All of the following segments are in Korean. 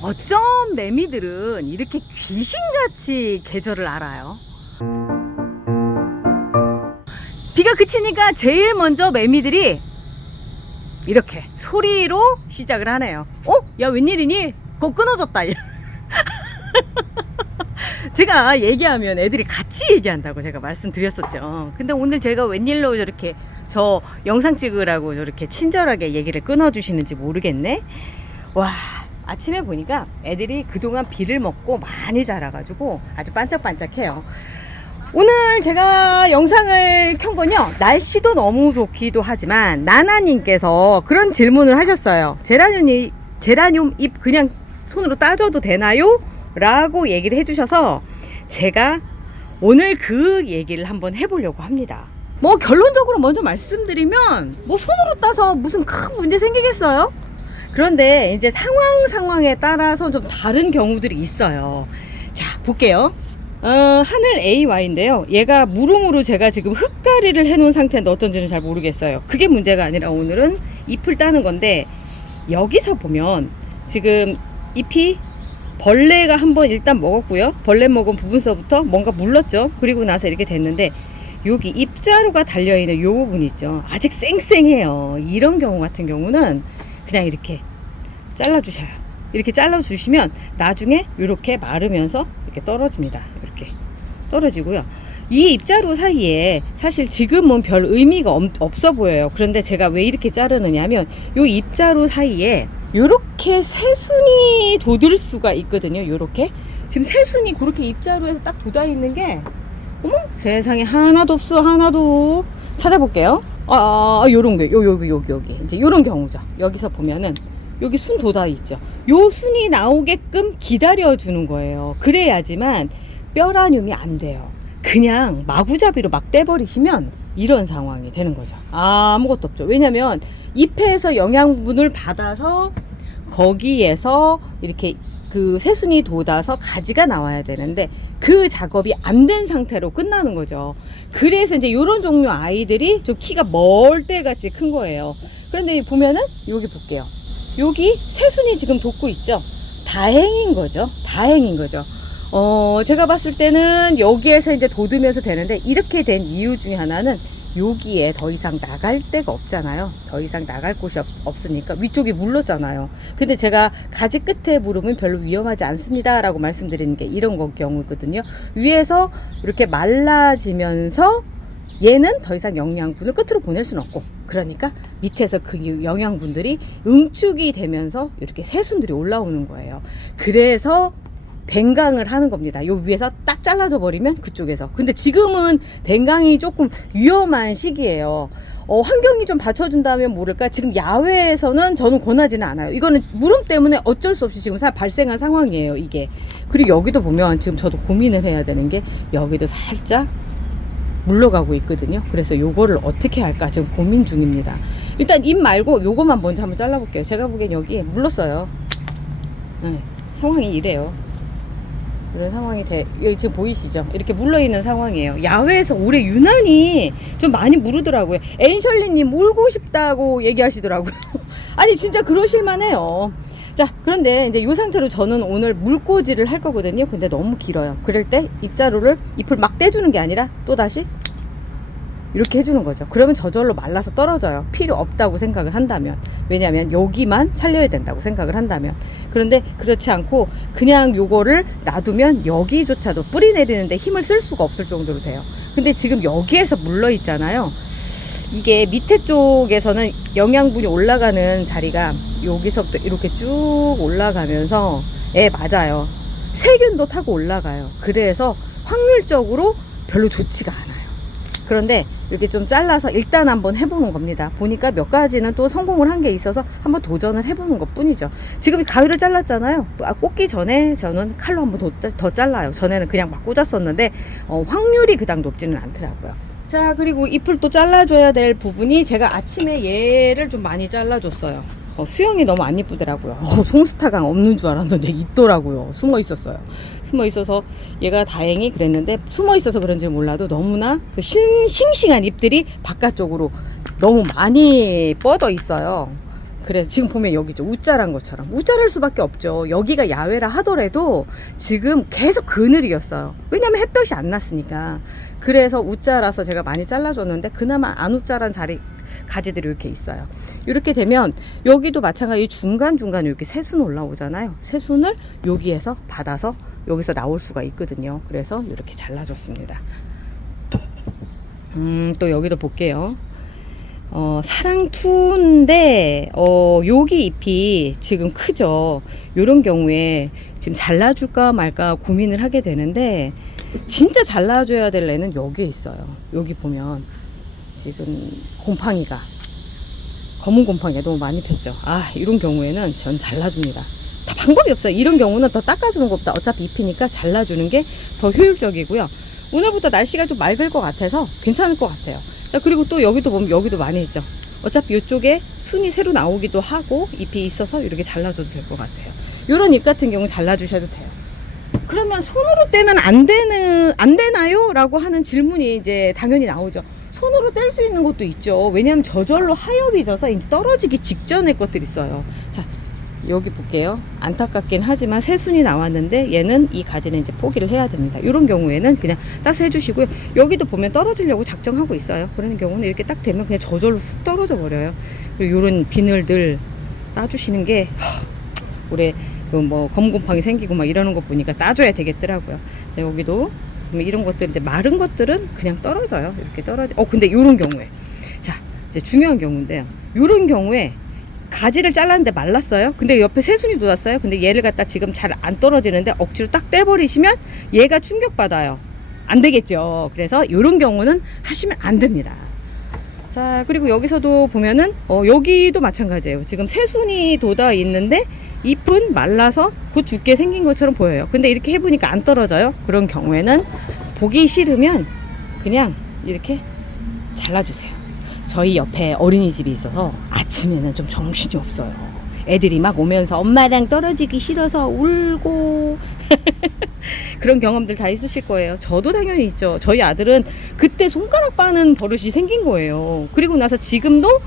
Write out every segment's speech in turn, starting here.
어쩜 매미들은 이렇게 귀신같이 계절을 알아요? 비가 그치니까 제일 먼저 매미들이 이렇게 소리로 시작을 하네요. 야, 웬일이니? 그거 끊어졌다. 제가 얘기하면 애들이 같이 얘기한다고 제가 말씀드렸었죠. 근데 오늘 제가 웬일로 저렇게 저 영상 찍으라고 저렇게 친절하게 얘기를 끊어주시는지 모르겠네. 와, 아침에 보니까 애들이 그동안 비를 먹고 많이 자라가지고 아주 반짝반짝해요. 오늘 제가 영상을 켠 건요, 날씨도 너무 좋기도 하지만 나나님께서 그런 질문을 하셨어요. 제라늄 잎 그냥 손으로 따줘도 되나요? 라고 얘기를 해주셔서 제가 오늘 그 얘기를 한번 해보려고 합니다. 뭐 결론적으로 먼저 말씀드리면 뭐 손으로 따서 무슨 큰 문제 생기겠어요? 그런데 이제 상황에 따라서 좀 다른 경우들이 있어요. 자, 볼게요. 하늘 AY인데요. 얘가 무릉으로 제가 지금 흙가리를 해놓은 상태인데 어쩐지는 잘 모르겠어요. 그게 문제가 아니라 오늘은 잎을 따는 건데, 여기서 보면 지금 잎이 벌레가 한번 일단 먹었고요. 벌레 먹은 부분서부터 뭔가 물렀죠. 그리고 나서 이렇게 됐는데, 여기 잎자루가 달려있는 요 부분 있죠. 아직 쌩쌩해요. 이런 경우 같은 경우는 그냥 이렇게 잘라주셔요. 이렇게 잘라주시면 나중에 이렇게 마르면서 이렇게 떨어집니다. 이렇게 떨어지고요. 이 잎자루 사이에 사실 지금은 별 의미가 없어 보여요. 그런데 제가 왜 이렇게 자르느냐 하면 요 잎자루 사이에 요렇게 새순이 돋을 수가 있거든요. 요렇게 지금 새순이 그렇게 잎자루에서 딱 돋아 있는 게, 어머 세상에, 하나도 없어. 하나도. 찾아볼게요. 요런 게 여기 이제 요런 경우죠. 여기서 보면은 여기 순 돋아 있죠. 요 순이 나오게끔 기다려 주는 거예요. 그래야지만 뼈라늄이 안 돼요. 그냥 마구잡이로 막 떼버리시면 이런 상황이 되는 거죠. 아무것도 없죠. 왜냐면 잎에서 영양분을 받아서 거기에서 이렇게 그 새순이 돋아서 가지가 나와야 되는데 그 작업이 안 된 상태로 끝나는 거죠. 그래서 이제 이런 종류 아이들이 좀 키가 멀대같이 큰 거예요. 그런데 보면은 여기 볼게요. 여기 새순이 지금 돋고 있죠. 다행인 거죠. 제가 봤을 때는 여기에서 이제 돋으면서 되는데, 이렇게 된 이유 중에 하나는 여기에 더 이상 나갈 데가 없잖아요. 더 이상 나갈 곳이 없으니까 위쪽이 물렀잖아요. 근데 제가 가지 끝에 물으면 별로 위험하지 않습니다 라고 말씀드리는 게 이런 경우거든요. 위에서 이렇게 말라지면서 얘는 더 이상 영양분을 끝으로 보낼 수는 없고, 그러니까 밑에서 그 영양분들이 응축이 되면서 이렇게 새순들이 올라오는 거예요. 그래서 댕강을 하는 겁니다. 요 위에서 딱 잘라져 버리면 그쪽에서. 근데 지금은 댕강이 조금 위험한 시기예요. 환경이 좀 받쳐준다면 모를까, 지금 야외에서는 저는 권하지는 않아요. 이거는 무름 때문에 어쩔 수 없이 지금 발생한 상황이에요, 이게. 그리고 여기도 보면 지금 저도 고민을 해야 되는 게, 여기도 살짝 물러가고 있거든요. 그래서 요거를 어떻게 할까 지금 고민 중입니다. 일단 잎 말고 요거만 먼저 한번 잘라볼게요. 제가 보기엔 여기 물렀어요. 네, 상황이 이래요. 이런 상황이 여기 지금 보이시죠? 이렇게 물러있는 상황이에요. 야외에서 올해 유난히 좀 많이 무르더라고요. 앤셜리님 물고 싶다고 얘기하시더라고요. 아니 진짜 그러실만해요. 자, 그런데 이제 이 상태로 저는 오늘 물꽂이를 할 거거든요. 근데 너무 길어요. 그럴 때 잎을 막 떼주는 게 아니라 또다시 이렇게 해주는 거죠. 그러면 저절로 말라서 떨어져요. 필요 없다고 생각을 한다면. 왜냐하면 여기만 살려야 된다고 생각을 한다면. 그런데 그렇지 않고 그냥 요거를 놔두면 여기조차도 뿌리 내리는데 힘을 쓸 수가 없을 정도로 돼요. 근데 지금 여기에서 물러 있잖아요. 이게 밑에 쪽에서는 영양분이 올라가는 자리가 여기서부터 이렇게 쭉 올라가면서, 맞아요, 세균도 타고 올라가요. 그래서 확률적으로 별로 좋지가 않아요. 그런데 이렇게 좀 잘라서 일단 한번 해보는 겁니다. 보니까 몇 가지는 또 성공을 한 게 있어서 한번 도전을 해보는 것 뿐이죠. 지금 가위를 잘랐잖아요. 꽂기 전에 저는 칼로 한번 더 잘라요. 전에는 그냥 막 꽂았었는데 확률이 그닥 높지는 않더라고요. 자, 그리고 잎을 또 잘라줘야 될 부분이, 제가 아침에 얘를 좀 많이 잘라줬어요. 수영이 너무 안 이쁘더라고요. 송스타강 없는 줄 알았는데 있더라고요. 숨어 있어서 얘가 다행히 그랬는데, 숨어 있어서 그런지 몰라도 너무나 그 싱싱한 잎들이 바깥쪽으로 너무 많이 뻗어 있어요. 그래 지금 보면 여기죠. 우짜란 것처럼 우짜랄 수밖에 없죠. 여기가 야외라 하더라도 지금 계속 그늘이었어요. 왜냐면 햇볕이 안 났으니까. 그래서 우짜라서 제가 많이 잘라줬는데 그나마 안 우짜란 자리 가지들이 이렇게 있어요. 이렇게 되면 여기도 마찬가지 중간중간 이렇게 새순 올라오잖아요. 새순을 여기에서 받아서 여기서 나올 수가 있거든요. 그래서 이렇게 잘라줬습니다. 또 여기도 볼게요. 사랑투인데 여기 잎이 지금 크죠. 요런 경우에 지금 잘라줄까 말까 고민을 하게 되는데 진짜 잘라줘야 될 애는 여기에 있어요. 여기 보면 지금 곰팡이가 검은 곰팡이가 너무 많이 폈죠. 이런 경우에는 전 잘라줍니다. 다 방법이 없어요. 이런 경우는 더 닦아주는 것보다 어차피 잎이니까 잘라주는 게 더 효율적이고요. 오늘부터 날씨가 좀 맑을 것 같아서 괜찮을 것 같아요. 자, 그리고 또 여기도 보면 여기도 많이 했죠. 어차피 이쪽에 순이 새로 나오기도 하고 잎이 있어서 이렇게 잘라줘도 될 것 같아요. 이런 잎 같은 경우 잘라주셔도 돼요. 그러면 손으로 떼면 안 되나요? 라고 하는 질문이 이제 당연히 나오죠. 손으로 뗄 수 있는 것도 있죠. 왜냐하면 저절로 하엽이 져서 이제 떨어지기 직전의 것들이 있어요. 자, 여기 볼게요. 안타깝긴 하지만 새순이 나왔는데 얘는 이 가지는 이제 포기를 해야 됩니다. 이런 경우에는 그냥 따서 해주시고요. 여기도 보면 떨어지려고 작정하고 있어요. 그런 경우는 이렇게 딱 되면 그냥 저절로 훅 떨어져 버려요. 그리고 이런 비늘들 따주시는 게 올해 뭐 검곰팡이 생기고 막 이러는 거 보니까 따줘야 되겠더라고요. 자, 여기도 이런 것들 이제 마른 것들은 그냥 떨어져요. 이렇게 근데 이런 경우에 자 이제 중요한 경우인데요. 이런 경우에 가지를 잘랐는데 말랐어요. 근데 옆에 새순이 돋았어요. 근데 얘를 갖다 지금 잘 안 떨어지는데 억지로 딱 떼버리시면 얘가 충격받아요. 안 되겠죠. 그래서 이런 경우는 하시면 안 됩니다. 자, 그리고 여기서도 보면은 여기도 마찬가지예요. 지금 새순이 돋아 있는데 잎은 말라서 곧 죽게 생긴 것처럼 보여요. 근데 이렇게 해보니까 안 떨어져요. 그런 경우에는 보기 싫으면 그냥 이렇게 잘라주세요. 저희 옆에 어린이집이 있어서 아침에는 좀 정신이 없어요. 애들이 막 오면서 엄마랑 떨어지기 싫어서 울고 그런 경험들 다 있으실 거예요. 저도 당연히 있죠. 저희 아들은 그때 손가락 빠는 버릇이 생긴 거예요. 그리고 나서 지금도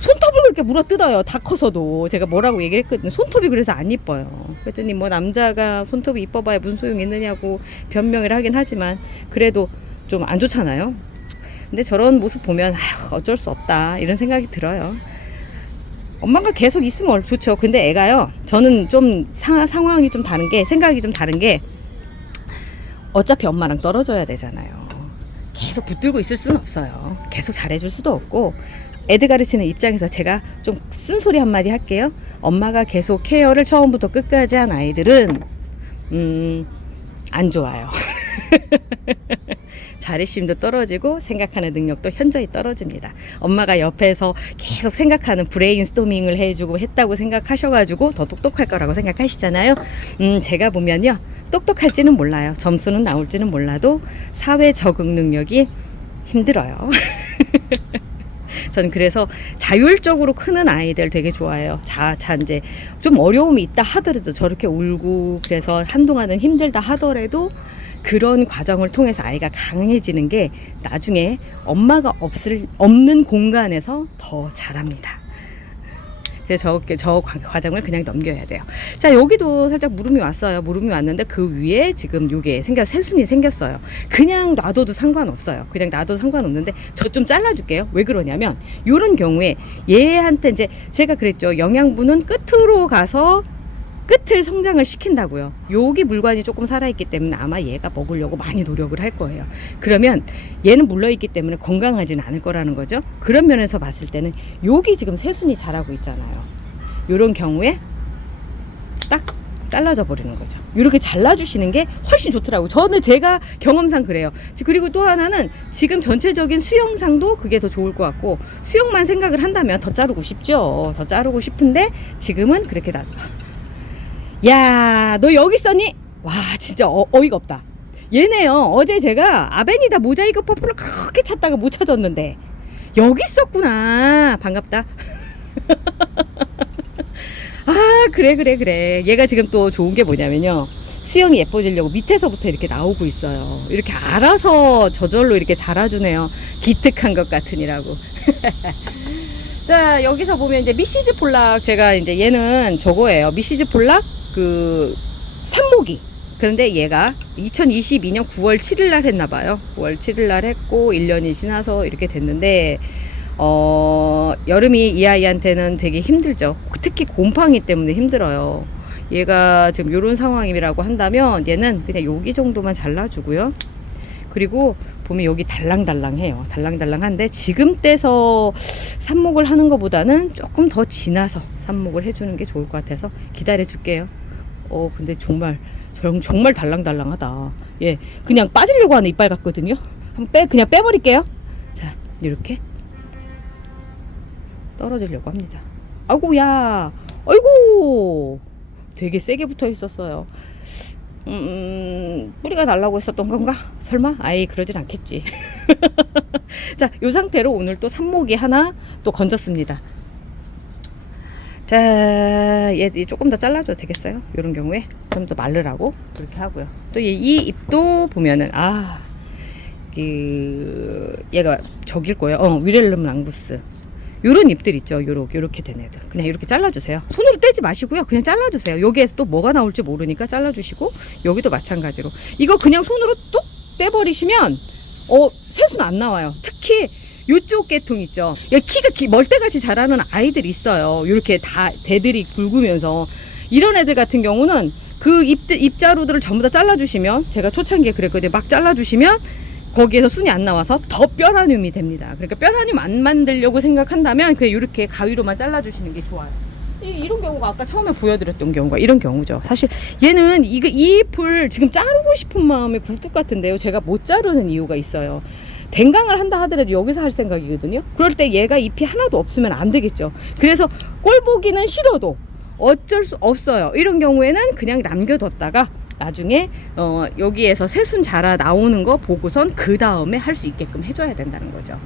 손톱을 그렇게 물어뜯어요. 다 커서도. 제가 뭐라고 얘기했거든요. 손톱이 그래서 안 이뻐요. 그랬더니 뭐 남자가 손톱이 이뻐봐야 무슨 소용이 있느냐고 변명을 하긴 하지만 그래도 좀 안 좋잖아요. 근데 저런 모습 보면 어쩔 수 없다 이런 생각이 들어요. 엄마가 계속 있으면 좋죠. 근데 애가요, 저는 좀 상황이 좀 다른 게, 생각이 좀 다른 게 어차피 엄마랑 떨어져야 되잖아요. 계속 붙들고 있을 수는 없어요. 계속 잘해줄 수도 없고. 애들 가르치는 입장에서 제가 좀 쓴소리 한마디 할게요. 엄마가 계속 케어를 처음부터 끝까지 한 아이들은 안 좋아요. 자립심도 떨어지고 생각하는 능력도 현저히 떨어집니다. 엄마가 옆에서 계속 생각하는 브레인스토밍을 해주고 했다고 생각하셔가지고 더 똑똑할 거라고 생각하시잖아요. 제가 보면요, 똑똑할지는 몰라요. 점수는 나올지는 몰라도 사회 적응 능력이 힘들어요. 저는 그래서 자율적으로 크는 아이들 되게 좋아해요. 이제 좀 어려움이 있다 하더라도 저렇게 울고 그래서 한동안은 힘들다 하더라도 그런 과정을 통해서 아이가 강해지는 게 나중에 엄마가 없는 공간에서 더 잘합니다. 그래서 저 과정을 그냥 넘겨야 돼요. 자, 여기도 살짝 무름이 왔어요. 무름이 왔는데 그 위에 지금 요게 새순이 생겼어요. 그냥 놔둬도 상관없어요. 그냥 놔둬도 상관없는데 저 좀 잘라줄게요. 왜 그러냐면 요런 경우에 얘한테 이제 제가 그랬죠. 영양분은 끝으로 가서 끝을 성장을 시킨다고요. 여기 물관이 조금 살아있기 때문에 아마 얘가 먹으려고 많이 노력을 할 거예요. 그러면 얘는 물러있기 때문에 건강하지는 않을 거라는 거죠. 그런 면에서 봤을 때는 여기 지금 새순이 자라고 있잖아요. 이런 경우에 딱 잘라져 버리는 거죠. 이렇게 잘라주시는 게 훨씬 좋더라고요. 저는 제가 경험상 그래요. 그리고 또 하나는 지금 전체적인 수영상도 그게 더 좋을 것 같고, 수영만 생각을 한다면 더 자르고 싶죠. 더 자르고 싶은데 지금은 그렇게 야, 너 여기 있었니? 와, 진짜 어이가 없다. 얘네요, 어제 제가 아베니다 모자이크 퍼플을 그렇게 찾다가 못 찾았는데 여기 있었구나. 반갑다. 그래. 얘가 지금 또 좋은 게 뭐냐면요, 수영이 예뻐지려고 밑에서부터 이렇게 나오고 있어요. 이렇게 알아서 저절로 이렇게 자라주네요. 기특한 것 같으니라고. 자, 여기서 보면 이제 미시즈 폴락, 제가 이제 얘는 저거예요. 미시즈 폴락 그 삽목이. 그런데 얘가 2022년 9월 7일 날 했나봐요. 9월 7일 날 했고 1년이 지나서 이렇게 됐는데 여름이 이 아이한테는 되게 힘들죠. 특히 곰팡이 때문에 힘들어요. 얘가 지금 요런 상황이라고 한다면 얘는 그냥 여기 정도만 잘라주고요. 그리고 보면 여기 달랑달랑해요. 달랑달랑한데 지금 떼서 삽목을 하는 것보다는 조금 더 지나서 삽목을 해주는 게 좋을 것 같아서 기다려 줄게요. 근데 정말 달랑달랑하다. 예, 그냥 빠지려고 하는 이빨 같거든요. 그냥 빼버릴게요. 자, 이렇게 떨어지려고 합니다. 아이고야, 아이고, 되게 세게 붙어 있었어요. 뿌리가 날라고 했었던 건가? 설마? 아이, 그러진 않겠지. 자, 요 상태로 오늘 또 삽목이 하나 또 건졌습니다. 자, 얘 조금 더 잘라줘도 되겠어요? 이런 경우에 좀 더 마르라고 그렇게 하고요. 또 이 잎도 보면은 얘가 저길 거예요. 위렐름 랑구스. 요런 잎들 있죠. 요렇게 된 애들. 그냥 이렇게 잘라주세요. 손으로 떼지 마시고요. 그냥 잘라주세요. 여기에서 또 뭐가 나올지 모르니까 잘라주시고, 여기도 마찬가지로. 이거 그냥 손으로 뚝 떼버리시면, 새순 안 나와요. 특히, 요쪽 계통 있죠. 여기 키가 멀대같이 자라는 아이들이 있어요. 이렇게 다 대들이 굵으면서. 이런 애들 같은 경우는 그 잎자루들을 전부 다 잘라주시면, 제가 초창기에 그랬거든요. 막 잘라주시면, 거기에서 순이 안 나와서 더 뼈라늄이 됩니다. 그러니까 뼈라늄 안 만들려고 생각한다면 그냥 이렇게 가위로만 잘라주시는 게 좋아요. 이런 경우가 아까 처음에 보여드렸던 경우가 이런 경우죠. 사실 얘는 이 잎을 지금 자르고 싶은 마음에 굴뚝 같은데요. 제가 못 자르는 이유가 있어요. 댕강을 한다 하더라도 여기서 할 생각이거든요. 그럴 때 얘가 잎이 하나도 없으면 안 되겠죠. 그래서 꼴 보기는 싫어도 어쩔 수 없어요. 이런 경우에는 그냥 남겨뒀다가 나중에 여기에서 새순 자라 나오는 거 보고선 그 다음에 할 수 있게끔 해줘야 된다는 거죠.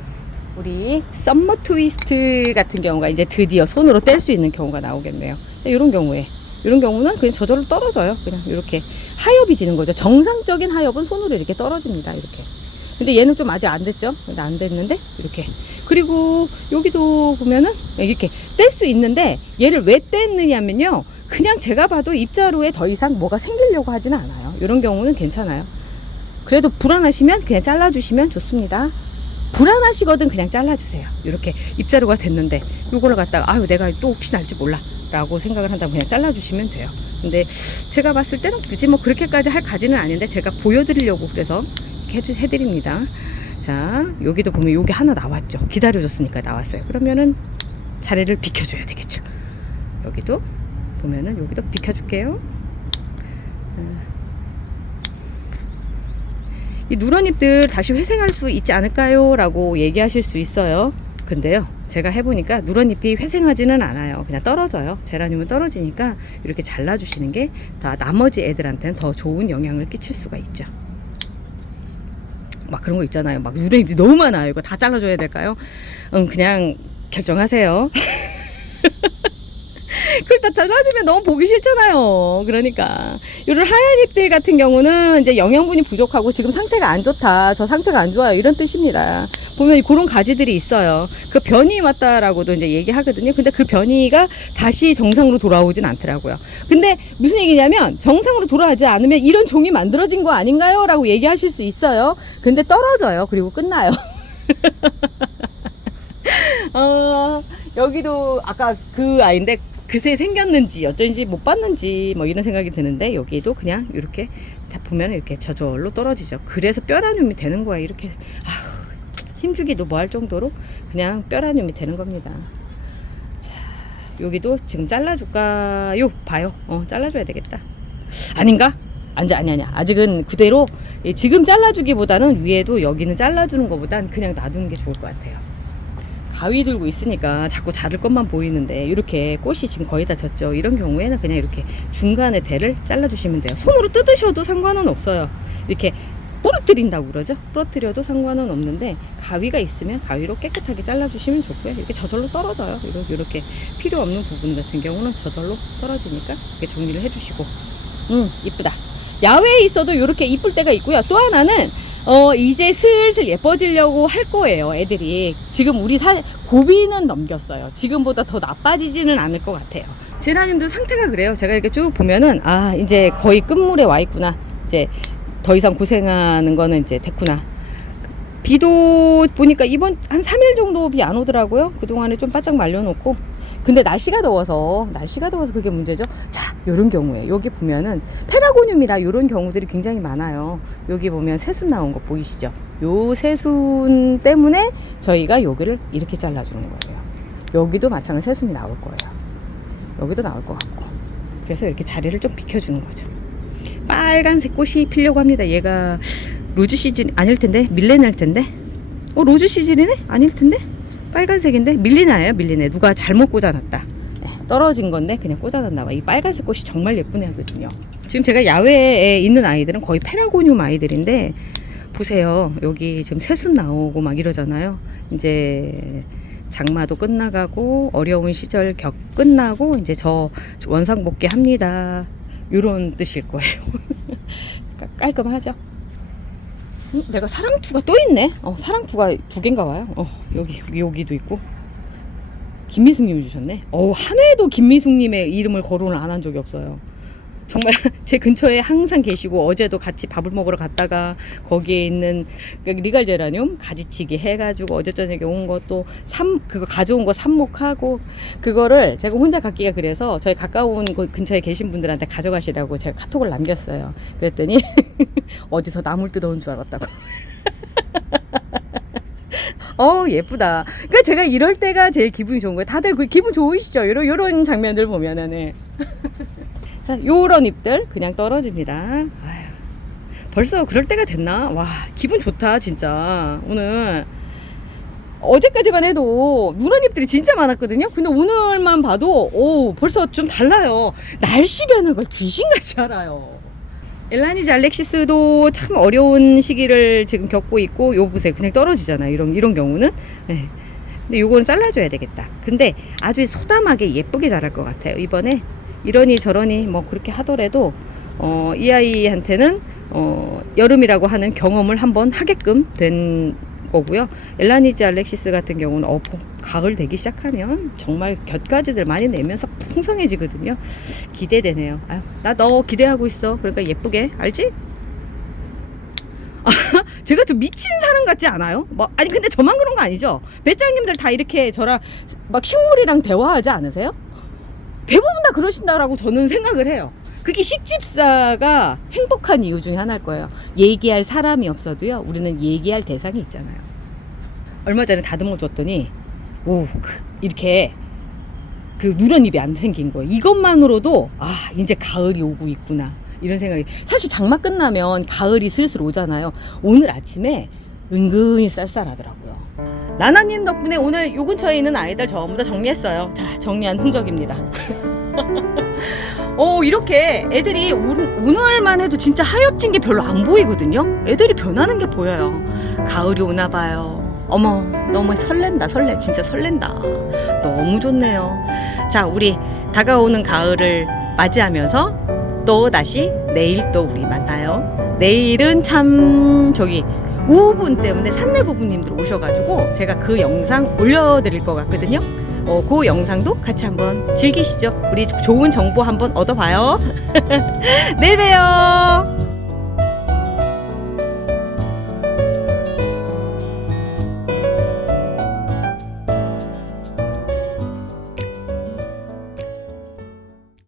우리 썸머 트위스트 같은 경우가 이제 드디어 손으로 뗄 수 있는 경우가 나오겠네요. 이런 경우는 그냥 저절로 떨어져요. 그냥 이렇게 하엽이 지는 거죠. 정상적인 하엽은 손으로 이렇게 떨어집니다. 이렇게. 근데 얘는 좀 아직 안 됐죠. 근데 안 됐는데 이렇게. 그리고 여기도 보면은 이렇게 뗄 수 있는데 얘를 왜 뗐느냐면요. 그냥 제가 봐도 잎자루에 더 이상 뭐가 생기려고 하지는 않아요. 이런 경우는 괜찮아요. 그래도 불안하시면 그냥 잘라주시면 좋습니다. 불안하시거든 그냥 잘라주세요. 이렇게 잎자루가 됐는데 이거를 갖다가 내가 또 혹시 날지 몰라 라고 생각을 한다면 그냥 잘라주시면 돼요. 근데 제가 봤을 때는 굳이 뭐 그렇게까지 할 가지는 아닌데 제가 보여드리려고 그래서 이렇게 해드립니다. 자, 여기도 보면 여기 하나 나왔죠. 기다려줬으니까 나왔어요. 그러면은 자리를 비켜줘야 되겠죠. 여기도 보면은 여기도 비켜줄게요. 이 누런잎들 다시 회생할 수 있지 않을까요? 라고 얘기하실 수 있어요. 근데요, 제가 해보니까 누런잎이 회생하지는 않아요. 그냥 떨어져요. 제라늄은 떨어지니까 이렇게 잘라주시는 게 다 나머지 애들한테는 더 좋은 영향을 끼칠 수가 있죠. 막 그런 거 있잖아요. 막 누런잎이 너무 많아요. 이거 다 잘라줘야 될까요? 그냥 결정하세요. 그걸 다 잘라주면 너무 보기 싫잖아요. 그러니까 이런 하얀 잎들 같은 경우는 이제 영양분이 부족하고 지금 상태가 안 좋다, 저 상태가 안 좋아요, 이런 뜻입니다. 보면 그런 가지들이 있어요. 그 변이 왔다라고도 이제 얘기하거든요. 근데 그 변이가 다시 정상으로 돌아오진 않더라고요. 근데 무슨 얘기냐면 정상으로 돌아오지 않으면 이런 종이 만들어진 거 아닌가요? 라고 얘기하실 수 있어요. 근데 떨어져요. 그리고 끝나요. 여기도 아까 그 아이인데 그새 생겼는지 어쩐지 못 봤는지 뭐 이런 생각이 드는데 여기도 그냥 이렇게 다 보면 이렇게 저절로 떨어지죠. 그래서 뼈라늄이 되는 거야. 이렇게 힘주기도 뭐 할 정도로 그냥 뼈라늄이 되는 겁니다. 자, 여기도 지금 잘라줄까요? 봐요. 잘라줘야 되겠다. 아닌가? 아니야. 아직은 그대로 지금 잘라주기보다는 위에도 여기는 잘라주는 것보단 그냥 놔두는 게 좋을 것 같아요. 가위 들고 있으니까 자꾸 자를 것만 보이는데 이렇게 꽃이 지금 거의 다 졌죠. 이런 경우에는 그냥 이렇게 중간에 대를 잘라주시면 돼요. 손으로 뜯으셔도 상관은 없어요. 이렇게 부러뜨린다고 그러죠. 부러뜨려도 상관은 없는데 가위가 있으면 가위로 깨끗하게 잘라주시면 좋고요. 이렇게 저절로 떨어져요. 이렇게 필요 없는 부분 같은 경우는 저절로 떨어지니까 이렇게 정리를 해주시고 이쁘다. 야외에 있어도 이렇게 이쁠 때가 있고요. 또 하나는 이제 슬슬 예뻐지려고 할 거예요. 애들이 지금 우리 고비는 넘겼어요. 지금보다 더 나빠지지는 않을 것 같아요. 제라늄도 상태가 그래요. 제가 이렇게 쭉 보면은 아 이제 거의 끝물에 와 있구나. 이제 더 이상 고생하는 거는 이제 됐구나. 비도 보니까 이번 한 3일 정도 비 안 오더라고요. 그동안에 좀 바짝 말려놓고. 근데 날씨가 더워서 그게 문제죠. 자, 요런 경우에 여기 보면은 페라고늄이라 요런 경우들이 굉장히 많아요. 여기 보면 새순 나온 거 보이시죠? 요 새순 때문에 저희가 여기를 이렇게 잘라주는 거예요. 여기도 마찬가지로 새순이 나올 거예요. 여기도 나올 것 같고. 그래서 이렇게 자리를 좀 비켜주는 거죠. 빨간색 꽃이 피려고 합니다. 얘가 로즈 시즌 아닐 텐데 밀레나일 텐데. 로즈 시즌이네? 아닐 텐데. 빨간색인데 밀리나예요. 밀리네. 누가 잘못 꽂아놨다. 떨어진 건데 그냥 꽂아놨나 봐. 이 빨간색 꽃이 정말 예쁜 애거든요. 지금 제가 야외에 있는 아이들은 거의 페라고늄 아이들인데 보세요. 여기 지금 새순 나오고 막 이러잖아요. 이제 장마도 끝나가고 어려운 시절 끝나고 이제 저 원상복귀 합니다. 요런 뜻일 거예요. 깔끔하죠? 내가 사랑투가 또 있네. 사랑투가 2개인가 봐요. 여기도 있고. 김미숙님이 주셨네. 한 해도 김미숙님의 이름을 거론을 안 한 적이 없어요. 정말 제 근처에 항상 계시고 어제도 같이 밥을 먹으러 갔다가 거기에 있는 리갈 제라늄 가지치기 해가지고 어제 저녁에 온 것도 그거 가져온 거 삽목하고 그거를 제가 혼자 갖기가 그래서 저희 가까운 근처에 계신 분들한테 가져가시라고 제가 카톡을 남겼어요. 그랬더니 어디서 나물 뜯어온 줄 알았다고. 예쁘다. 그러니까 제가 이럴 때가 제일 기분이 좋은 거예요. 다들 그 기분 좋으시죠? 요런 장면들 보면은. 자, 요런 잎들 그냥 떨어집니다. 아유, 벌써 그럴 때가 됐나? 와, 기분 좋다, 진짜. 오늘. 어제까지만 해도 누런 잎들이 진짜 많았거든요. 근데 오늘만 봐도, 벌써 좀 달라요. 날씨 변화가 귀신같이 알아요. 엘라니즈 알렉시스도 참 어려운 시기를 지금 겪고 있고, 요 보세요. 그냥 떨어지잖아요. 이런 경우는. 네. 근데 요거는 잘라줘야 되겠다. 근데 아주 소담하게 예쁘게 자랄 것 같아요. 이번에. 이러니 저러니 뭐 그렇게 하더라도 이 아이한테는 여름이라고 하는 경험을 한번 하게끔 된 거고요. 엘라니즈 알렉시스 같은 경우는 가을 되기 시작하면 정말 곁가지들 많이 내면서 풍성해지거든요. 기대되네요. 나 너 기대하고 있어. 그러니까 예쁘게 알지? 제가 좀 미친 사람 같지 않아요? 아니 근데 저만 그런 거 아니죠? 배짱님들 다 이렇게 저랑 막 식물이랑 대화하지 않으세요? 대부분 다 그러신다라고 저는 생각을 해요. 그게 식집사가 행복한 이유 중에 하나일 거예요. 얘기할 사람이 없어도요, 우리는 얘기할 대상이 있잖아요. 얼마 전에 다듬어 줬더니 이렇게 그 누런 입이 안 생긴 거예요. 이것만으로도 이제 가을이 오고 있구나 이런 생각이. 사실 장마 끝나면 가을이 슬슬 오잖아요. 오늘 아침에 은근히 쌀쌀하더라고요. 나나님 덕분에 오늘 요 근처에 있는 아이들 전부 다 정리했어요. 자, 정리한 흔적입니다. 이렇게 애들이 오늘만 해도 진짜 하엽진 게 별로 안 보이거든요. 애들이 변하는 게 보여요. 가을이 오나 봐요. 어머, 너무 설렌다. 진짜 설렌다. 너무 좋네요. 자, 우리 다가오는 가을을 맞이하면서 또 다시 내일 또 우리 만나요. 내일은 참 우분 때문에 산내 부부님들 오셔가지고 제가 그 영상 올려드릴 것 같거든요. 그 영상도 같이 한번 즐기시죠. 우리 좋은 정보 한번 얻어봐요. 내일 봬요.